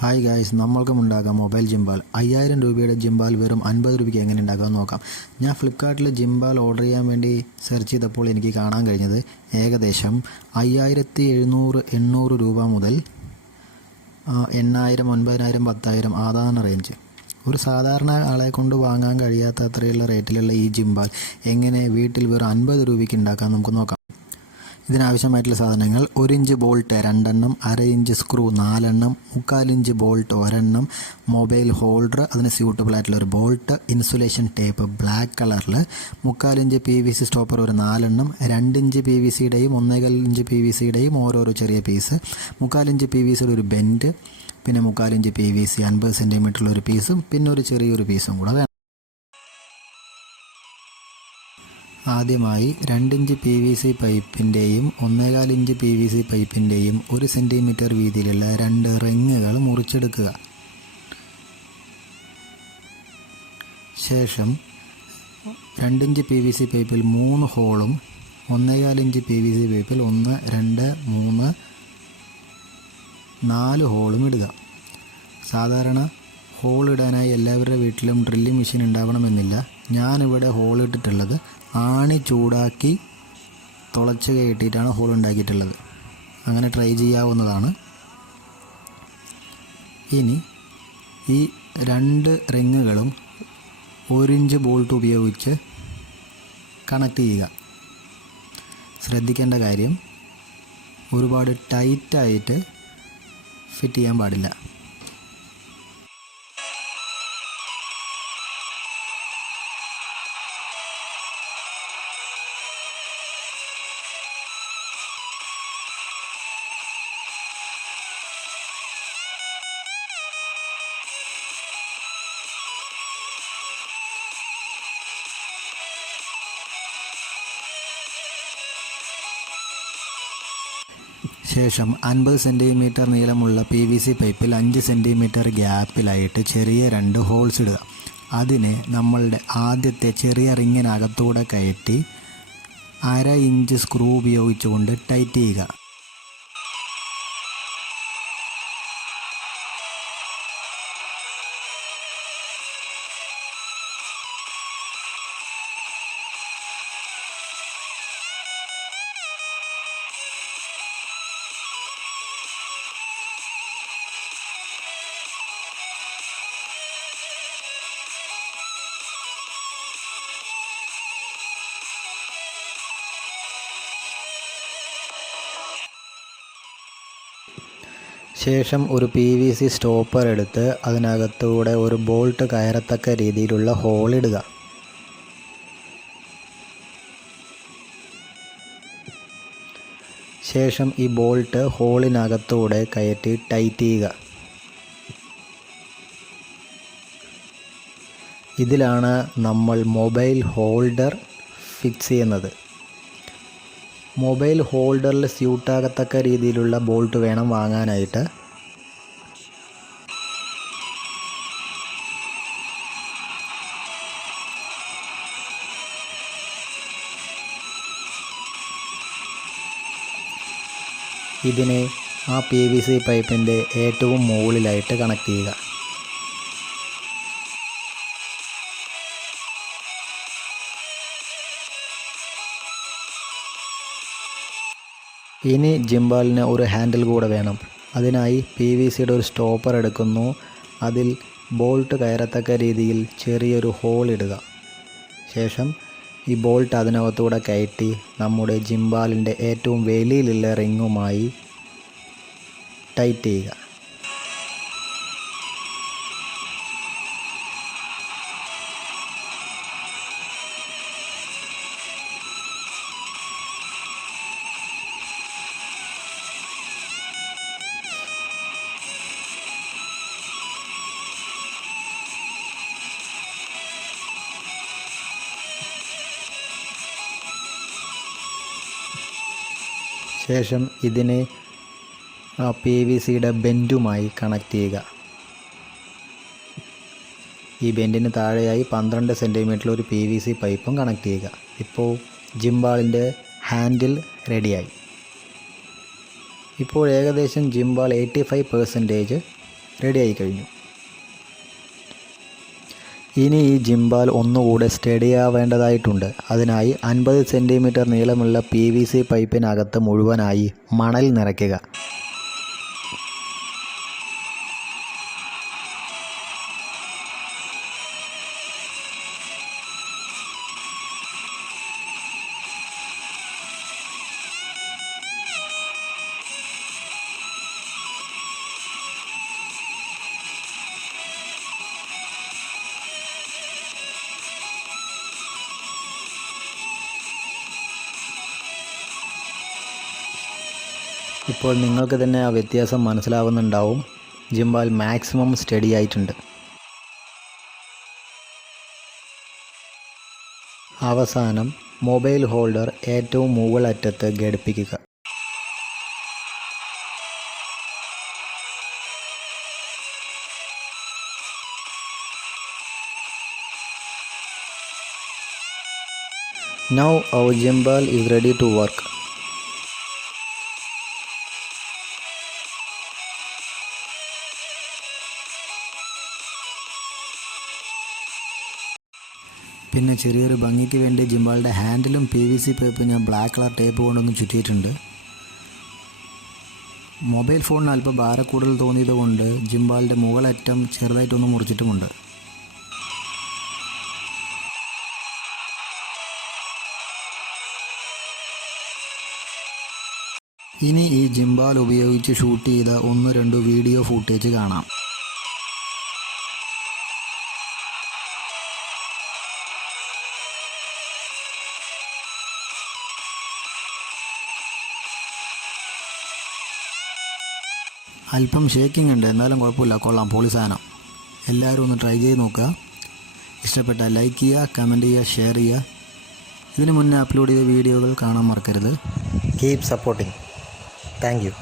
Hi guys, നമ്മൾക്കും ഉണ്ടാക്കാം mobile ജിംബാൽ. 5000 രൂപയുടെ ജിംബാൽ വെറും 50 രൂപയ്ക്ക് എങ്ങനെ ഉണ്ടാക്കാമെന്ന് നോക്കാം. ഞാൻ ഫ്ലിപ്കാർട്ടിൽ ജിംബാൽ ഓർഡർ ചെയ്യാൻ വേണ്ടി സെർച്ച് ചെയ്തപ്പോൾ എനിക്ക് കാണാൻ കഴിഞ്ഞത് ഏകദേശം 5700-800 രൂപ മുതൽ 8000, 9000, 10,000 അതാണ് റേഞ്ച്. ഒരു സാധാരണ ആളെ കൊണ്ട് വാങ്ങാൻ കഴിയാത്ത അത്രയുള്ള റേറ്റിലുള്ള ഈ ജിംബാൽ എങ്ങനെ വീട്ടിൽ വെറും 50 രൂപയ്ക്ക് ഉണ്ടാക്കാം നമുക്ക് നോക്കാം. ഇതിനാവശ്യമായിട്ടുള്ള സാധനങ്ങൾ: 1 ഇഞ്ച് ബോൾട്ട് 2 എണ്ണം, 1/2 ഇഞ്ച് സ്ക്രൂ 4 എണ്ണം, 3/4 ഇഞ്ച് ബോൾട്ട് 1 എണ്ണം, മൊബൈൽ ഹോൾഡർ, അതിന് സ്യൂട്ടബിൾ ആയിട്ടുള്ള ഒരു ബോൾട്ട്, ഇൻസുലേഷൻ ടേപ്പ് ബ്ലാക്ക് കളറിൽ, 3/4 ഇഞ്ച് PVC സ്റ്റോപ്പർ ഒരു 4 എണ്ണം, 2 ഇഞ്ച് PVCയുടെയും 1.25 ഇഞ്ച് PVCയുടെയും ഓരോരോ ചെറിയ പീസ്, 3/4 ഇഞ്ച് PVCയുടെ ഒരു ബെൻഡ്, പിന്നെ 3/4 ഇഞ്ച് PVC 50 സെൻറ്റിമീറ്ററുള്ള ഒരു പീസും, പിന്നെ ഒരു ചെറിയൊരു പീസും കൂടെ വേണം. ആദ്യമായി 2 ഇഞ്ച് PVC പൈപ്പിൻ്റെയും 1.25 ഇഞ്ച് PVC പൈപ്പിൻ്റെയും 1 സെൻറ്റിമീറ്റർ വീതിയിലുള്ള 2 റിങ്ങുകൾ മുറിച്ചെടുക്കുക. ശേഷം 2 ഇഞ്ച് PVC പൈപ്പിൽ 3 ഹോളും 1.25 ഇഞ്ച് PVC പൈപ്പിൽ 1, 2, 3, 4 ഹോളും ഇടുക. സാധാരണ ഹോൾ ഇടാനായി എല്ലാവരുടെ വീട്ടിലും ഡ്രില്ലിംഗ് മെഷീൻ ഉണ്ടാവണമെന്നില്ല. ഞാനിവിടെ ഹോൾ ഇട്ടിട്ടുള്ളത് ആണി ചൂടാക്കി തുളച്ച് കയറ്റിയിട്ടാണ് ഹോൾ ഉണ്ടാക്കിയിട്ടുള്ളത്. അങ്ങനെ ട്രൈ ചെയ്യാവുന്നതാണ്. ഇനി ഈ 2 റിങ്ങുകളും 1 ഇഞ്ച് ബോൾട്ട് ഉപയോഗിച്ച് കണക്ട് ചെയ്യുക. ശ്രദ്ധിക്കേണ്ട കാര്യം, ഒരുപാട് ടൈറ്റായിട്ട് ഫിറ്റ് ചെയ്യാൻ പാടില്ല. ശേഷം 50 സെൻറ്റിമീറ്റർ നീളമുള്ള PVC പൈപ്പിൽ 5 സെൻറ്റിമീറ്റർ ഗ്യാപ്പിലായിട്ട് ചെറിയ 2 ഹോൾസ് ഇടുക. അതിനെ നമ്മളുടെ ആദ്യത്തെ ചെറിയ റിങ്ങിനകത്തൂടെ കയറ്റി 1/2 ഇഞ്ച് സ്ക്രൂ ഉപയോഗിച്ചുകൊണ്ട് ടൈറ്റ് ചെയ്യുക. ശേഷം ഒരു PVC സ്റ്റോപ്പർ എടുത്ത് അതിനകത്തൂടെ ഒരു ബോൾട്ട് കയറത്തക്ക രീതിയിലുള്ള ഹോൾ ഇടുക. ശേഷം ഈ ബോൾട്ട് ഹോളിനകത്തൂടെ കയറ്റി ടൈറ്റ് ചെയ്യുക. ഇതിലാണ് നമ്മൾ മൊബൈൽ ഹോൾഡർ ഫിക്സ് ചെയ്യുന്നത്. മൊബൈൽ ഹോൾഡറിൽ സ്യൂട്ടാകത്തക്ക രീതിയിലുള്ള ബോൾട്ട് വേണം വാങ്ങാനായിട്ട്. ഇതിനെ ആ PVC പൈപ്പിൻ്റെ ഏറ്റവും മുകളിലായിട്ട് കണക്ട് ചെയ്യുക. ഇനി ജിംബാലിന് ഒരു ഹാൻഡിൽ കൂടെ വേണം. അതിനായി PVCയുടെ ഒരു സ്റ്റോപ്പർ എടുക്കുന്നു. അതിൽ ബോൾട്ട് കയറത്തക്ക രീതിയിൽ ചെറിയൊരു ഹോൾ ഇടുക. ശേഷം ഈ ബോൾട്ട് അതിനകത്തൂടെ കയറ്റി നമ്മുടെ ജിംബാലിൻ്റെ ഏറ്റവും വെളിയിലുള്ള റിങ്ങുമായി ടൈറ്റ് ചെയ്യുക. ശേഷം ഇതിനെ PVCയുടെ ബെൻഡുമായി കണക്ട് ചെയ്യുക. ഈ ബെൻഡിന് താഴെയായി 12 സെൻറ്റിമീറ്ററിൽ ഒരു PVC പൈപ്പും കണക്ട് ചെയ്യുക. ഇപ്പോൾ ജിംബാളിൻ്റെ ഹാൻഡിൽ റെഡിയായി. ഇപ്പോൾ ഏകദേശം ജിംബാൾ 85% റെഡിയായി കഴിഞ്ഞു. ഇനി ഈ ജിംബാൽ ഒന്നുകൂടെ സ്റ്റഡിയാവേണ്ടതായിട്ടുണ്ട്. അതിനായി 50 സെൻറ്റിമീറ്റർ നീളമുള്ള PVC പൈപ്പിനകത്ത് മുഴുവനായി മണൽ നിറയ്ക്കുക. ഇപ്പോൾ നിങ്ങൾക്ക് തന്നെ ആ വ്യത്യാസം മനസ്സിലാവുന്നുണ്ടാവും. ജിംബാൽ മാക്സിമം സ്റ്റഡി ആയിട്ടുണ്ട്. അവസാനം മൊബൈൽ ഹോൾഡർ ഏറ്റവും മുകളറ്റത്ത് ഘടിപ്പിക്കുക. Now our gimbal is ready to work. പിന്നെ ചെറിയൊരു ഭംഗിക്ക് വേണ്ടി ജിംബാളിൻ്റെ ഹാൻഡിലും PVC പൈപ്പ് ഞാൻ ബ്ലാക്ക് കളർ ടേപ്പ് കൊണ്ടൊന്ന് ചുറ്റിയിട്ടുണ്ട്. മൊബൈൽ ഫോണിന് അല്പം ഭാരക്കൂടുതൽ തോന്നിയത് കൊണ്ട് ജിംബാളിൻ്റെ മുകളറ്റം ചെറുതായിട്ടൊന്ന് മുറിച്ചിട്ടുമുണ്ട്. ഇനി ഈ ജിംബാൽ ഉപയോഗിച്ച് ഷൂട്ട് ചെയ്ത 1-2 വീഡിയോ ഫൂട്ടേജ് കാണാം. അല്പം ഷേക്കിംഗ് ഉണ്ട്, എന്നാലും കുഴപ്പമില്ല, കൊള്ളാം, പൊളി സാധനം. എല്ലാവരും ഒന്ന് ട്രൈ ചെയ്ത് നോക്കുക. ഇഷ്ടപ്പെട്ടാൽ ലൈക്ക് ചെയ്യുക, കമൻറ്റ് ചെയ്യുക, ഷെയർ ചെയ്യുക. ഇതിനു മുന്നേ അപ്ലോഡ് ചെയ്ത വീഡിയോകൾ കാണാൻ മറക്കരുത്. Keep supporting. Thank you.